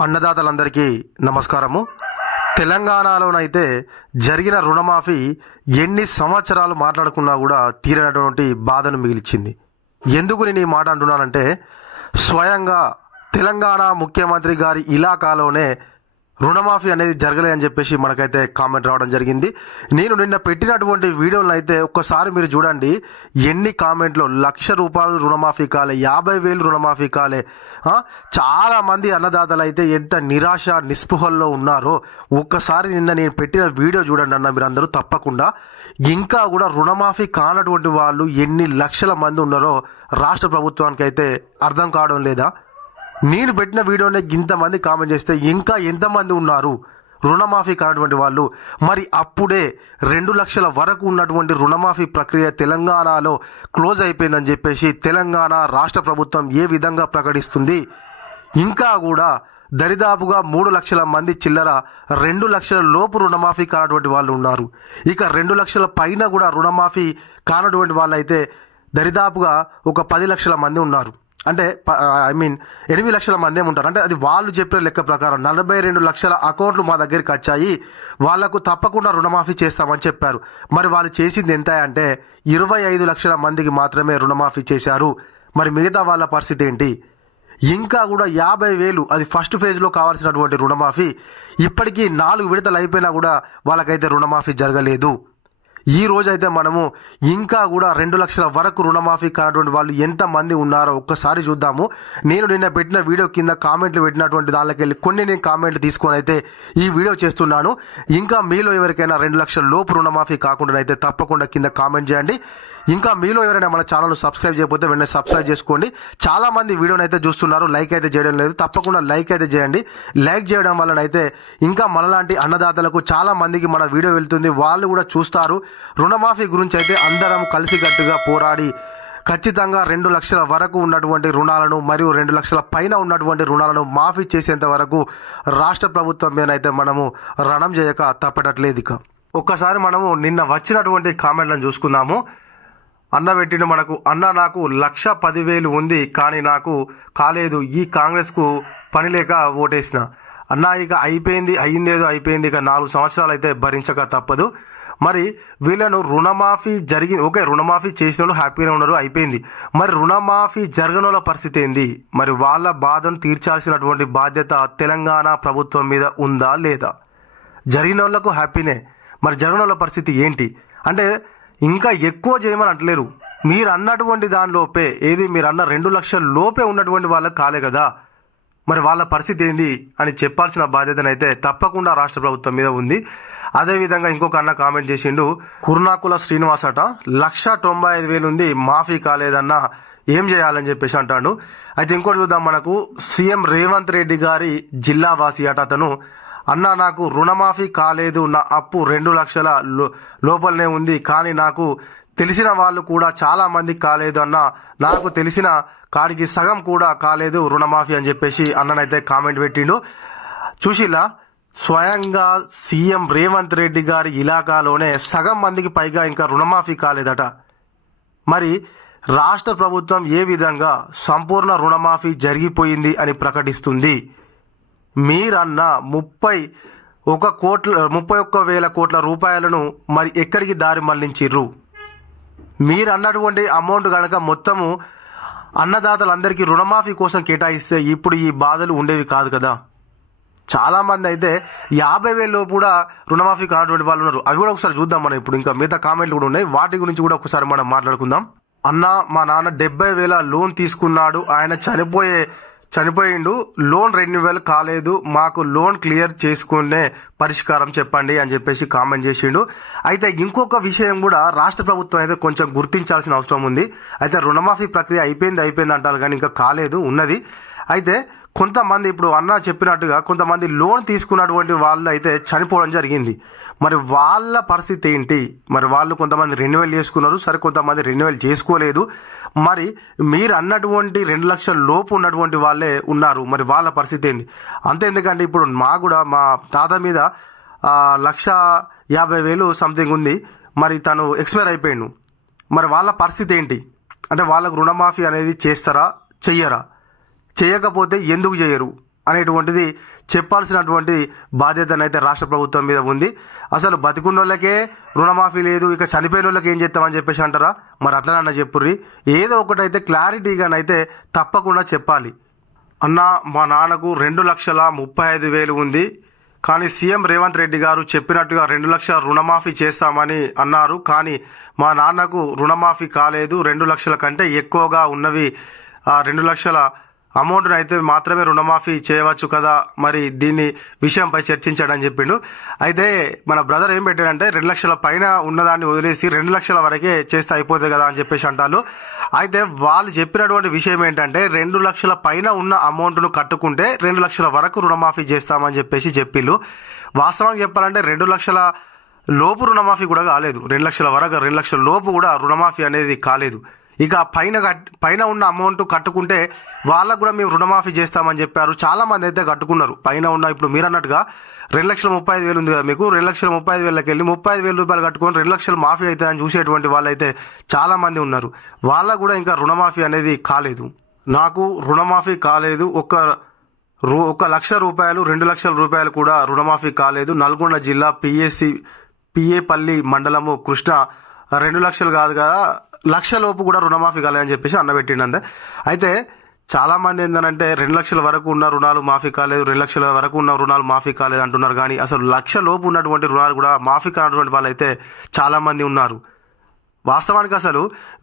అన్నదాతలందరికీ నమస్కారము. తెలంగాణలోనైతే జరిగిన రుణమాఫీ ఎన్ని సంవత్సరాలు మాట్లాడుకున్నా కూడా తీరనటువంటి బాధను మిగిలిచింది. ఎందుకు నేను ఈ మాట అంటున్నానంటే స్వయంగా తెలంగాణ ముఖ్యమంత్రి గారి ఇలాకాలోనే రుణమాఫీ అనేది జరగలే అని చెప్పేసి మనకైతే కామెంట్ రావడం జరిగింది. నేను నిన్న పెట్టినటువంటి వీడియోలను అయితే ఒక్కసారి మీరు చూడండి. ఎన్ని కామెంట్లు లక్ష రూపాయలు రుణమాఫీ కాలే యాభై వేలు రుణమాఫీ కాలే చాలా మంది అన్నదాతలు అయితే ఎంత నిరాశ నిస్పృహల్లో ఉన్నారో ఒక్కసారి నిన్న నేను పెట్టిన వీడియో చూడండి అన్న మీరు అందరూ తప్పకుండా. ఇంకా కూడా రుణమాఫీ కానటువంటి వాళ్ళు ఎన్ని లక్షల మంది ఉన్నారో రాష్ట్ర ప్రభుత్వానికి అయితే అర్థం కావడం లేదా? నేను పెట్టిన వీడియోనే ఇంతమంది కామెంట్ చేస్తే ఇంకా ఎంతమంది ఉన్నారు? రుణమాఫీ కానటువంటి వాళ్ళు. మరి అప్పుడే రెండు లక్షల వరకు ఉన్నటువంటి రుణమాఫీ ప్రక్రియ తెలంగాణలో క్లోజ్ అయిపోయిందని చెప్పేసి తెలంగాణ రాష్ట్ర ప్రభుత్వం ఏ విధంగా ప్రకటిస్తుంది? ఇంకా కూడా దరిదాపుగా మూడు లక్షల మంది చిల్లర రెండు లక్షల లోపు రుణమాఫీ కానటువంటి వాళ్ళు ఉన్నారు. ఇక రెండు లక్షల పైన కూడా రుణమాఫీ కానటువంటి వాళ్ళు అయితే దరిదాపుగా ఒక పది లక్షల మంది ఉన్నారు. అంటే ఐ మీన్ ఎనిమిది లక్షల మంది ఏమి ఉంటారు అంటే అది వాళ్ళు చెప్పిన లెక్క ప్రకారం నలభై రెండు లక్షల అకౌంట్లు మా దగ్గరికి వచ్చాయి. వాళ్ళకు తప్పకుండా రుణమాఫీ చేస్తామని చెప్పారు. మరి వాళ్ళు చేసింది ఎంత అంటే ఇరవై ఐదు లక్షల మందికి మాత్రమే రుణమాఫీ చేశారు. మరి మిగతా వాళ్ళ పరిస్థితి ఏంటి? ఇంకా కూడా యాభై వేలు అది ఫస్ట్ ఫేజ్లో కావాల్సినటువంటి రుణమాఫీ ఇప్పటికీ నాలుగు విడతలు అయిపోయినా కూడా వాళ్ళకైతే రుణమాఫీ జరగలేదు. ఈ రోజైతే మనము ఇంకా కూడా రెండు లక్షల వరకు రుణమాఫీ కానటువంటి వాళ్ళు ఎంత మంది ఉన్నారో ఒక్కసారి చూద్దాము. నేను నిన్న పెట్టిన వీడియో కింద కామెంట్లు పెట్టినటువంటి దానిలోకి వెళ్ళి కొన్ని నేను కామెంట్లు తీసుకొని అయితే ఈ వీడియో చేస్తున్నాను. ఇంకా మీలో ఎవరికైనా రెండు లక్షల లోపు రుణమాఫీ కాకుండా అయితే తప్పకుండా కింద కామెంట్ చేయండి. ఇంకా మీలో ఎవరైనా మన ఛానల్ సబ్స్క్రైబ్ చేయకపోతే వెంటనే సబ్స్క్రైబ్ చేసుకోండి. చాలా మంది వీడియోని అయితే చూస్తున్నారు లైక్ అయితే చేయడం లేదు. తప్పకుండా లైక్ అయితే చేయండి. లైక్ చేయడం వలన అయితే ఇంకా మనలాంటి అన్నదాతలకు చాలా మందికి మన వీడియో వెళ్తుంది. వాళ్ళు కూడా చూస్తారు. రుణమాఫీ గురించి అయితే అందరం కలిసికట్టుగా పోరాడి ఖచ్చితంగా రెండు లక్షల వరకు ఉన్నటువంటి రుణాలను మరియు రెండు లక్షల పైన ఉన్నటువంటి రుణాలను మాఫీ చేసేంత వరకు రాష్ట్ర ప్రభుత్వం మీదనైతే మనము రణం చేయక తప్పటట్లేదు ఇక. ఒక్కసారి మనము నిన్న వచ్చినటువంటి కామెంట్లను చూసుకుందాము. అన్న పెట్టిన మనకు అన్న నాకు లక్ష పదివేలు ఉంది కానీ నాకు కాలేదు. ఈ కాంగ్రెస్కు పని లేక ఓటేసిన. అన్న ఇక అయిపోయింది అయ్యిందేదో అయిపోయింది ఇక నాలుగు సంవత్సరాలు అయితే భరించక తప్పదు. మరి వీళ్ళను రుణమాఫీ జరిగి ఓకే రుణమాఫీ చేసిన వాళ్ళు హ్యాపీగా ఉన్నారు అయిపోయింది. మరి రుణమాఫీ జరగని వాళ్ళ పరిస్థితి ఏంది? మరి వాళ్ళ బాధను తీర్చాల్సినటువంటి బాధ్యత తెలంగాణ ప్రభుత్వం మీద ఉందా లేదా? జరిగిన వాళ్ళకు హ్యాపీనే. మరి జరగని వాళ్ళ పరిస్థితి ఏంటి? అంటే ఇంకా ఎక్కువ చేయమని అంటలేరు. మీరు అన్నటువంటి దానిలోపే ఏది మీరు అన్న రెండు లక్షల లోపే ఉన్నటువంటి వాళ్ళకి కాలే కదా. మరి వాళ్ళ పరిస్థితి ఏంది అని చెప్పాల్సిన బాధ్యతనైతే తప్పకుండా రాష్ట్ర ప్రభుత్వం మీద ఉంది. అదేవిధంగా ఇంకొక అన్న కామెంట్ చేసిండు కుర్నాకుల శ్రీనివాస్ అట లక్ష తొంభై ఐదు వేలు ఉంది మాఫీ కాలేదన్నా ఏం చేయాలని చెప్పేసి అంటాడు. అయితే ఇంకోటి చూద్దాం మనకు సీఎం రేవంత్ రెడ్డి గారి జిల్లా వాసి అట అతను అన్న నాకు రుణమాఫీ కాలేదు నా అప్పు రెండు లక్షల లో- లోపలనే ఉంది కానీ నాకు తెలిసిన వాళ్ళు కూడా చాలా మందికి కాలేదు అన్న. నాకు తెలిసిన కాడికి సగం కూడా కాలేదు రుణమాఫీ అని చెప్పేసి అన్ననైతే కామెంట్ పెట్టిండు. చూసిలా స్వయంగా సీఎం రేవంత్ రెడ్డి గారి ఇలాకాలోనే సగం మందికి పైగా ఇంకా రుణమాఫీ కాలేదట. మరి రాష్ట్ర ప్రభుత్వం ఏ విధంగా సంపూర్ణ రుణమాఫీ జరిగిపోయింది అని ప్రకటిస్తుంది? మీరన్న ముప్పై ఒక కోట్ల ముప్పై ఒక్క వేల కోట్ల రూపాయలను మరి ఎక్కడికి దారి మళ్ళించిర్రు? మీరు అన్నటువంటి అమౌంట్ కనుక మొత్తము అన్నదాతలందరికీ రుణమాఫీ కోసం కేటాయిస్తే ఇప్పుడు ఈ బాధలు ఉండేవి కాదు కదా. చాలామంది అయితే యాభై వేలు కూడా రుణమాఫీ కానటువంటి వాళ్ళు ఉన్నారు. అవి కూడా ఒకసారి చూద్దాం మనం ఇప్పుడు. ఇంకా మిగతా కామెంట్లు కూడా ఉన్నాయి. వాటి గురించి కూడా ఒకసారి మనం మాట్లాడుకుందాం. అన్న మా నాన్న డెబ్బై వేల లోన్ తీసుకున్నాడు. ఆయన చనిపోయే చనిపోయిండు. లోన్ రెన్యువల్ కాలేదు. మాకు లోన్ క్లియర్ చేసుకునే పరిష్కారం చెప్పండి అని చెప్పేసి కామెంట్ చేసిండు. అయితే ఇంకొక విషయం కూడా రాష్ట్ర ప్రభుత్వం అయితే కొంచెం గుర్తించాల్సిన అవసరం ఉంది. అయితే రుణమాఫీ ప్రక్రియ అయిపోయింది అయిపోయింది అంటారు కానీ ఇంకా కాలేదు ఉన్నది. అయితే కొంతమంది ఇప్పుడు అన్న చెప్పినట్టుగా కొంతమంది లోన్ తీసుకున్నటువంటి వాళ్ళు అయితే చనిపోవడం జరిగింది. మరి వాళ్ళ పరిస్థితి ఏంటి? మరి వాళ్ళు కొంతమంది రెన్యువల్ చేసుకున్నారు సరే కొంతమంది రెన్యువల్ చేసుకోలేదు. మరి మీరు అన్నటువంటి రెండు లక్షల లోపు ఉన్నటువంటి వాళ్ళే ఉన్నారు. మరి వాళ్ళ పరిస్థితి ఏంటి? అంతే ఎందుకంటే ఇప్పుడు మా కూడా మా తాత మీద లక్ష యాభై వేలు సంథింగ్ ఉంది. మరి తను ఎక్స్పైర్ అయిపోయిండు. మరి వాళ్ళ పరిస్థితి ఏంటి? అంటే వాళ్ళకు రుణమాఫీ అనేది చేస్తారా చెయ్యరా? చేయకపోతే ఎందుకు చేయరు? అనేటువంటిది చెప్పాల్సినటువంటి బాధ్యతనైతే రాష్ట్ర ప్రభుత్వం మీద ఉంది. అసలు బతికున్న వాళ్ళకే రుణమాఫీ లేదు ఇక చనిపోయిన వాళ్ళకి ఏం చేస్తామని చెప్పేసి అంటారా? మరి అట్లనన్నా చెప్పుర్రి. ఏదో ఒకటైతే క్లారిటీగానైతే తప్పకుండా చెప్పాలి. అన్న మా నాన్నకు రెండు లక్షల ముప్పై ఐదు వేలు ఉంది. కానీ సీఎం రేవంత్ రెడ్డి గారు చెప్పినట్టుగా రెండు లక్షల రుణమాఫీ చేస్తామని అన్నారు. కానీ మా నాన్నకు రుణమాఫీ కాలేదు. రెండు లక్షల కంటే ఎక్కువగా ఉన్నవి ఆ రెండు లక్షల అమౌంట్ని అయితే మాత్రమే రుణమాఫీ చేయవచ్చు కదా మరి దీన్ని విషయంపై చర్చించాడని చెప్పిండు. అయితే మన బ్రదర్ ఏం పెట్టాడంటే రెండు లక్షల పైన ఉన్నదాన్ని వదిలేసి రెండు లక్షల వరకే చేస్తే అయిపోతుంది కదా అని చెప్పేసి అంటారు అయితే వాళ్ళు చెప్పినటువంటి విషయం ఏంటంటే రెండు లక్షల పైన ఉన్న అమౌంట్ను కట్టుకుంటే రెండు లక్షల వరకు రుణమాఫీ చేస్తామని చెప్పేసి చెప్పిళ్ళు. వాస్తవంగా చెప్పాలంటే రెండు లక్షల లోపు రుణమాఫీ కూడా కాలేదు. రెండు లక్షల వరకు రెండు లక్షల లోపు కూడా రుణమాఫీ అనేది కాలేదు. ఇక పైన కట్- పైన ఉన్న అమౌంట్ కట్టుకుంటే వాళ్ళకు కూడా మేము రుణమాఫీ చేస్తామని చెప్పారు. చాలా మంది అయితే కట్టుకున్నారు. పైన ఉన్న ఇప్పుడు మీరు అన్నట్టుగా రెండు లక్షల ముప్పై ఐదు వేలు ఉంది కదా మీకు. రెండు లక్షల ముప్పై ఐదు వేలకి వెళ్ళి ముప్పై ఐదు వేల రూపాయలు కట్టుకొని రెండు లక్షలు మాఫీ అవుతుందని చూసేటువంటి వాళ్ళైతే చాలా మంది ఉన్నారు. వాళ్ళకు కూడా ఇంకా రుణమాఫీ అనేది కాలేదు. నాకు రుణమాఫీ కాలేదు. ఒక రూ ఒక లక్ష రూపాయలు రెండు లక్షల రూపాయలు కూడా రుణమాఫీ కాలేదు. నల్గొండ జిల్లా పిఎస్సి పిఏపల్లి మండలము కృష్ణ రెండు లక్షలు కాదు కదా. లక్షలోపు కూడా రుణమాఫీ కాలేదని చెప్పేసి అన్నబెట్టిండు అంతే అయితే చాలా మంది ఏంటంటే రెండు లక్షల వరకు ఉన్న రుణాలు మాఫీ కాలేదు రెండు లక్షల వరకు ఉన్న రుణాలు మాఫీ కాలేదు అంటున్నారు. కానీ అసలు లక్ష లోపు ఉన్నటువంటి రుణాలు కూడా మాఫీ కానటువంటి వాళ్ళు అయితే చాలా మంది ఉన్నారు. వాస్తవానికి అసలు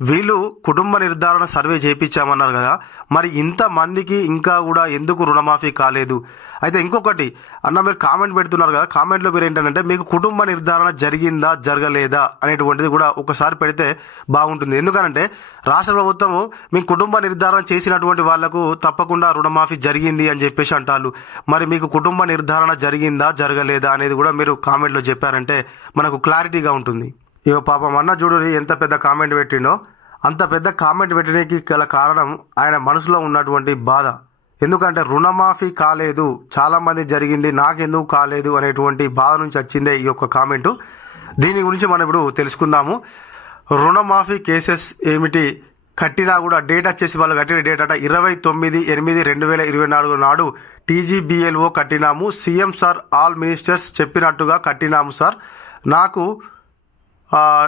వీళ్ళు కుటుంబ నిర్ధారణ సర్వే చేయించామన్నారు కదా. మరి ఇంత మందికి ఇంకా కూడా ఎందుకు రుణమాఫీ కాలేదు? అయితే ఇంకొకటి అన్న మీరు కామెంట్ పెడుతున్నారు కదా. కామెంట్లో మీరు ఏంటంటే మీకు కుటుంబ నిర్ధారణ జరిగిందా జరగలేదా అనేటువంటిది కూడా ఒకసారి పెడితే బాగుంటుంది. ఎందుకనంటే రాష్ట్ర ప్రభుత్వము మీ కుటుంబ నిర్ధారణ చేసినటువంటి వాళ్ళకు తప్పకుండా రుణమాఫీ జరిగింది అని చెప్పేసి అంటారు మరి మీకు కుటుంబ నిర్ధారణ జరిగిందా జరగలేదా అనేది కూడా మీరు కామెంట్లో చెప్పారంటే మనకు క్లారిటీగా ఉంటుంది. ఇగో పాపం అన్న చూడు ఎంత పెద్ద కామెంట్ పెట్టిండో అంత పెద్ద కామెంట్ పెట్టడానికి గల కారణం ఆయన మనసులో ఉన్నటువంటి బాధ. ఎందుకంటే రుణమాఫీ కాలేదు చాలామంది జరిగింది నాకెందుకు కాలేదు అనేటువంటి బాధ నుంచి వచ్చిందే ఈ యొక్క కామెంటు. దీని గురించి మనం ఇప్పుడు తెలుసుకుందాము. రుణమాఫీ కేసెస్ ఏమిటి? కట్టినా కూడా డేట్ వచ్చేసి వాళ్ళు కట్టిన డేట్ అట ఇరవై తొమ్మిది ఎనిమిది రెండు వేల ఇరవై నాలుగు నాడు టీజీబీఎల్ఓ కట్టినాము. సీఎం సార్ ఆల్ మినిస్టర్స్ చెప్పినట్టుగా కట్టినాము సార్. నాకు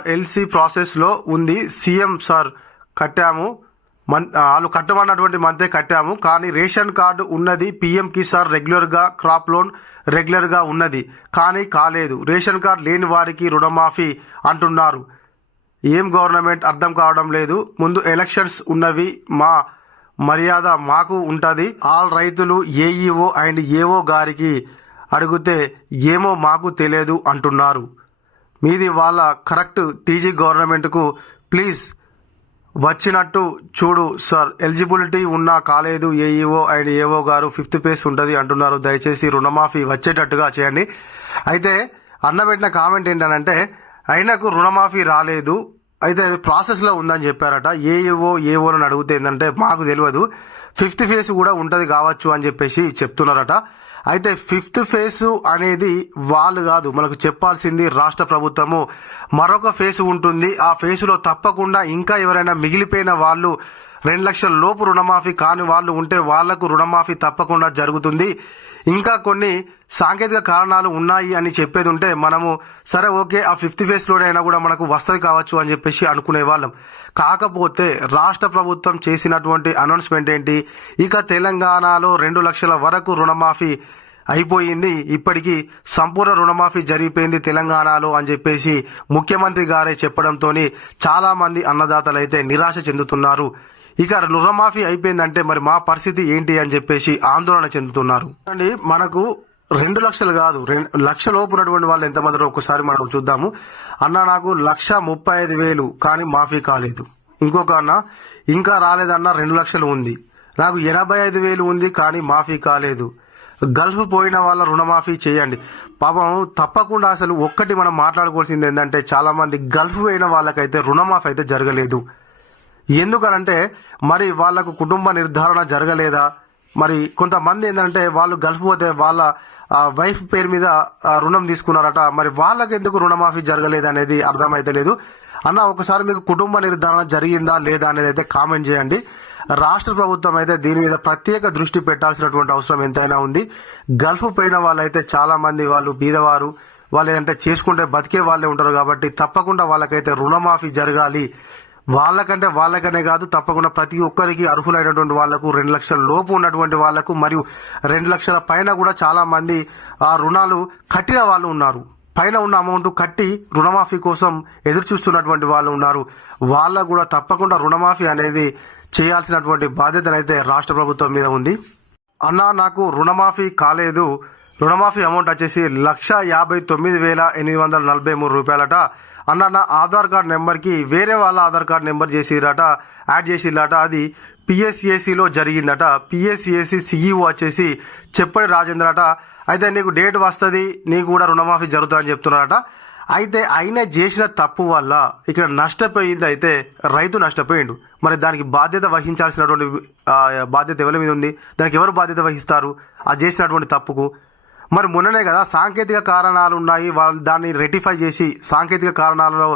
ఎల్సీ ప్రాసెస్లో ఉంది. సీఎం సార్ కట్టాము. మన్ వాళ్ళు కట్టమన్నటువంటి మంతే కట్టాము. కానీ రేషన్ కార్డు ఉన్నది పిఎం కిసాన్ రెగ్యులర్గా క్రాప్ లోన్ రెగ్యులర్గా ఉన్నది. కానీ కాలేదు. రేషన్ కార్డు లేని వారికి రుణమాఫీ అంటున్నారు. ఏం గవర్నమెంట్ అర్థం కావడం లేదు. ముందు ఎలక్షన్స్ ఉన్నవి మా మర్యాద మాకు ఉంటుంది. ఆల్ రైతులు ఏఈఓ అండ్ ఏఓ గారికి అడిగితే ఏమో మాకు తెలియదు అంటున్నారు. మీది వాళ్ళ కరెక్ట్ టీజీ గవర్నమెంట్కు ప్లీజ్ వచ్చినట్టు చూడు సార్. ఎలిజిబిలిటీ ఉన్నా కాలేదు. ఏఈఓ అండ్ ఏఓ గారు ఫిఫ్త్ పేస్ ఉంటుంది అంటున్నారు. దయచేసి రుణమాఫీ వచ్చేటట్టుగా చేయండి. అయితే అన్న పెట్టిన కామెంట్ ఏంటనంటే అయినకు రుణమాఫీ రాలేదు. అయితే అది ప్రాసెస్లో ఉందని చెప్పారట. ఏఈఓ ఏఓని అడిగితే ఏంటంటే మాకు తెలియదు. ఫిఫ్త్ ఫేస్ కూడా ఉంటుంది కావచ్చు అని చెప్పేసి చెప్తున్నారట. అయితే ఫిఫ్త్ ఫేజ్ అనేది వాళ్ళు కాదు. మనకు చెప్పాల్సింది రాష్ట్ర ప్రభుత్వము. మరొక ఫేజ్ ఉంటుంది. ఆ ఫేజ్లో తప్పకుండా ఇంకా ఎవరైనా మిగిలిపోయిన వాళ్ళు రెండు లక్షల లోపు రుణమాఫీ కాని వాళ్ళు ఉంటే వాళ్ళకు రుణమాఫీ తప్పకుండా జరుగుతుంది. ఇంకా కొన్ని సాంకేతిక కారణాలు ఉన్నాయి అని చెప్పేది ఉంటే మనము సరే ఓకే ఆ ఫిఫ్త్ ఫేస్ లోనైనా కూడా మనకు వస్తుంది కావచ్చు అని చెప్పేసి అనుకునే వాళ్ళం. కాకపోతే రాష్ట్ర ప్రభుత్వం చేసినటువంటి అనౌన్స్మెంట్ ఏంటి? ఇక తెలంగాణలో రెండు లక్షల వరకు రుణమాఫీ అయిపోయింది. ఇప్పటికీ సంపూర్ణ రుణమాఫీ జరిగిపోయింది తెలంగాణలో అని చెప్పేసి ముఖ్యమంత్రి గారే చెప్పడంతో చాలా మంది అన్నదాతలు అయితే నిరాశ చెందుతున్నారు. ఇక రుణమాఫీ అయిపోయిందంటే మరి మా పరిస్థితి ఏంటి అని చెప్పేసి ఆందోళన చెందుతున్నారు. అండి మనకు రెండు లక్షలు కాదు రెండు లక్ష లోపు ఉన్నటువంటి వాళ్ళు ఎంతమంది ఒకసారి మనం చూద్దాము. అన్న నాకు లక్ష ముప్పై ఐదు వేలు కానీ మాఫీ కాలేదు. ఇంకొక అన్న ఇంకా రాలేదన్న రెండు లక్షలు ఉంది. నాకు ఎనభై ఐదు వేలు ఉంది కానీ మాఫీ కాలేదు. గల్ఫ్ పోయిన వాళ్ళ రుణమాఫీ చేయండి. పాపం తప్పకుండా అసలు ఒక్కటి మనం మాట్లాడుకోవాల్సింది ఏంటంటే చాలా మంది గల్ఫ్ పోయిన వాళ్ళకైతే రుణమాఫీ అయితే జరగలేదు. ఎందుకనంటే మరి వాళ్ళకు కుటుంబ నిర్ధారణ జరగలేదా? మరి కొంతమంది ఏంటంటే వాళ్ళు గల్ఫ్ పోతే వాళ్ళ వైఫ్ పేరు మీద రుణం తీసుకున్నారట. మరి వాళ్ళకి ఎందుకు రుణమాఫీ జరగలేదు అనేది అర్థమైతే లేదు అన్న ఒకసారి మీకు కుటుంబ నిర్ధారణ జరిగిందా లేదా అనేది అయితే కామెంట్ చేయండి. రాష్ట్ర ప్రభుత్వం అయితే దీని మీద ప్రత్యేక దృష్టి పెట్టాల్సినటువంటి అవసరం ఎంతైనా ఉంది. గల్ఫ్ పోయిన వాళ్ళైతే చాలా మంది వాళ్ళు బీదవారు. వాళ్ళు ఏంటంటే చేసుకుంటే బతికే వాళ్ళే ఉంటారు కాబట్టి తప్పకుండా వాళ్ళకైతే రుణమాఫీ జరగాలి. వాళ్ళకంటే వాళ్ళకనే కాదు తప్పకుండా ప్రతి ఒక్కరికి అర్హులైనటువంటి వాళ్ళకు రెండు లక్షల లోపు ఉన్నటువంటి వాళ్ళకు మరియు రెండు లక్షల పైన కూడా చాలా మంది ఆ రుణాలు కట్టిన వాళ్ళు ఉన్నారు. పైన ఉన్న అమౌంట్ కట్టి రుణమాఫీ కోసం ఎదురు చూస్తున్నటువంటి వాళ్ళు ఉన్నారు. వాళ్ళకు కూడా తప్పకుండా రుణమాఫీ అనేది చేయాల్సినటువంటి బాధ్యతనైతే రాష్ట్ర ప్రభుత్వం మీద ఉంది. అన్న నాకు రుణమాఫీ కాలేదు. రుణమాఫీ అమౌంట్ వచ్చేసి లక్ష యాభై తొమ్మిది వేల ఎనిమిది వందల నలభై మూడు రూపాయలట. అన్న నా ఆధార్ కార్డ్ నెంబర్కి వేరే వాళ్ళ ఆధార్ కార్డ్ నెంబర్ చేసిరట యాడ్ చేసిరట. అది పిఎస్సిఎస్సిలో జరిగిందట. పిఎస్సిఎస్సి సిఈఓ వచ్చేసి చెప్పడి రాజేంద్ర అట అయితే నీకు డేట్ వస్తుంది నీకు కూడా రుణమాఫీ జరుగుతుందని చెప్తున్నారట. అయితే ఆయన చేసిన తప్పు వల్ల ఇక్కడ నష్టపోయింది అయితే రైతు నష్టపోయిండు. మరి దానికి బాధ్యత వహించాల్సినటువంటి బాధ్యత ఎవరి మీద ఉంది? దానికి ఎవరు బాధ్యత వహిస్తారు? ఆ చేసినటువంటి తప్పుకు. మరి మొన్ననే కదా సాంకేతిక కారణాలు ఉన్నాయి వాళ్ళు దాన్ని రెటిఫై చేసి సాంకేతిక కారణాలలో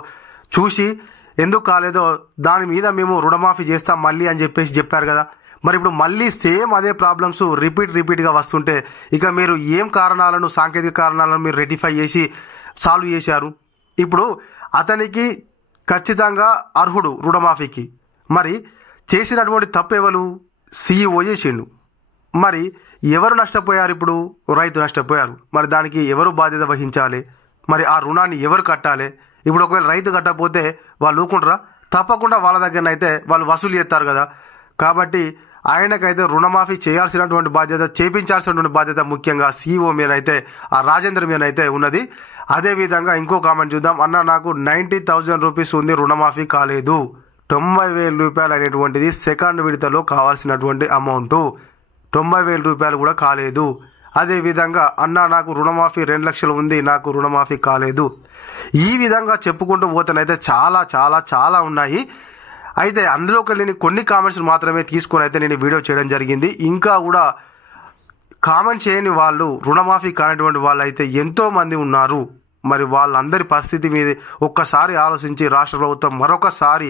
చూసి ఎందుకు కాలేదో దాని మీద మేము రుణమాఫీ చేస్తాం మళ్ళీ అని చెప్పేసి చెప్పారు కదా. మరి ఇప్పుడు మళ్ళీ సేమ్ అదే ప్రాబ్లమ్స్ రిపీట్ రిపీట్గా వస్తుంటే ఇక మీరు ఏం కారణాలను సాంకేతిక కారణాలను మీరు రెటిఫై చేసి సాల్వ్ చేశారు. ఇప్పుడు అతనికి ఖచ్చితంగా అర్హుడు రుణమాఫీకి. మరి చేసినటువంటి తప్పు ఎవరు సీఈఓ చేసిండు. మరి ఎవరు నష్టపోయారు ఇప్పుడు? రైతు నష్టపోయారు. మరి దానికి ఎవరు బాధ్యత వహించాలి? మరి ఆ రుణాన్ని ఎవరు కట్టాలి? ఇప్పుడు ఒకవేళ రైతు కట్టకపోతే వాళ్ళు ఊకుంటారా తప్పకుండా వాళ్ళ దగ్గర అయితే వాళ్ళు వసూలు చేస్తారు కదా. కాబట్టి ఆయనకైతే రుణమాఫీ చేయాల్సినటువంటి బాధ్యత చేపించాల్సినటువంటి బాధ్యత ముఖ్యంగా సీఓ మీద అయితే ఆ రాజేంద్ర మీదైతే ఉన్నది. అదే విధంగా ఇంకో కామెంట్ చూద్దాం. అన్న నాకు నైంటీ థౌజండ్ రూపీస్ ఉంది రుణమాఫీ కాలేదు. తొంభై వేల రూపాయలు అనేటువంటిది సెకండ్ విడతలో కావాల్సినటువంటి అమౌంట్. తొంభై వేల రూపాయలు కూడా కాలేదు. అదేవిధంగా అన్న నాకు రుణమాఫీ రెండు లక్షలు ఉంది నాకు రుణమాఫీ కాలేదు. ఈ విధంగా చెప్పుకుంటూ పోతేనైతే చాలా చాలా చాలా ఉన్నాయి. అయితే అందులోకి నేను కొన్ని కామెంట్స్ మాత్రమే తీసుకొని అయితే నేను వీడియో చేయడం జరిగింది. ఇంకా కూడా కామెంట్ చేయని వాళ్ళు రుణమాఫీ కానటువంటి వాళ్ళు అయితే ఎంతో మంది ఉన్నారు. మరి వాళ్ళందరి పరిస్థితి మీద ఒక్కసారి ఆలోచించి రాష్ట్ర ప్రభుత్వం మరొకసారి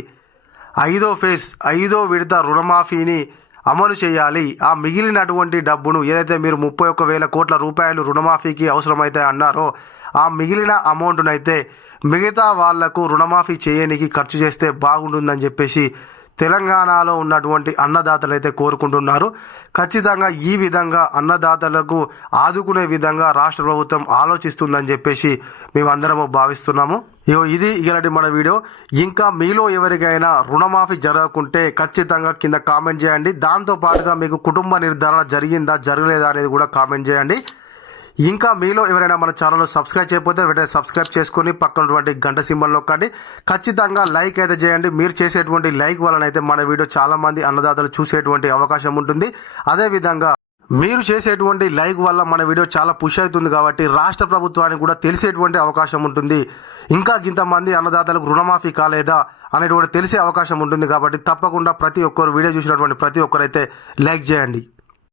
ఐదో ఫేజ్ ఐదో విడత రుణమాఫీని అమలు చేయాలి. ఆ మిగిలినటువంటి డబ్బును ఏదైతే మీరు ముప్పై ఒక్క వేల కోట్ల రూపాయలు రుణమాఫీకి అవసరమైతే అన్నారో ఆ మిగిలిన అమౌంట్నైతే మిగతా వాళ్ళకు రుణమాఫీ చేయనికి ఖర్చు చేస్తే బాగుంటుందని చెప్పేసి తెలంగాణలో ఉన్నటువంటి అన్నదాతలు అయితే కోరుకుంటున్నారు. ఖచ్చితంగా ఈ విధంగా అన్నదాతలకు ఆదుకునే విధంగా రాష్ట్ర ప్రభుత్వం ఆలోచిస్తుందని చెప్పేసి మేమందరము భావిస్తున్నాము. ఇగో ఇది ఇలాంటి మన వీడియో. ఇంకా మీలో ఎవరికైనా రుణమాఫీ జరగకుంటే ఖచ్చితంగా కింద కామెంట్ చేయండి. దాంతో పాటుగా మీకు కుటుంబ నిర్ధారణ జరిగిందా జరగలేదా అనేది కూడా కామెంట్ చేయండి. ఇంకా మీలో ఎవరైనా మన ఛానల్ సబ్స్క్రైబ్ చేయకపోతే వెంటనే సబ్స్క్రైబ్ చేసుకుని పక్కనటువంటి గంట సింబల్ నొక్కండి ఖచ్చితంగా లైక్ అయితే చేయండి. మీరు చేసేటువంటి లైక్ వలన అయితే మన వీడియో చాలా మంది అన్నదాతలు చూసేటువంటి అవకాశం ఉంటుంది. అదేవిధంగా మీరు చేసేటువంటి లైక్ వల్ల మన వీడియో చాలా పుష్ అవుతుంది కాబట్టి రాష్ట్ర ప్రభుత్వానికి కూడా తెలిసేటువంటి అవకాశం ఉంటుంది. ఇంకా ఇంతమంది అన్నదాతలకు రుణమాఫీ కాలేదా అనేటువంటి తెలిసే అవకాశం ఉంటుంది కాబట్టి తప్పకుండా ప్రతి ఒక్కరు వీడియో చూసినటువంటి ప్రతి ఒక్కరైతే లైక్ చేయండి.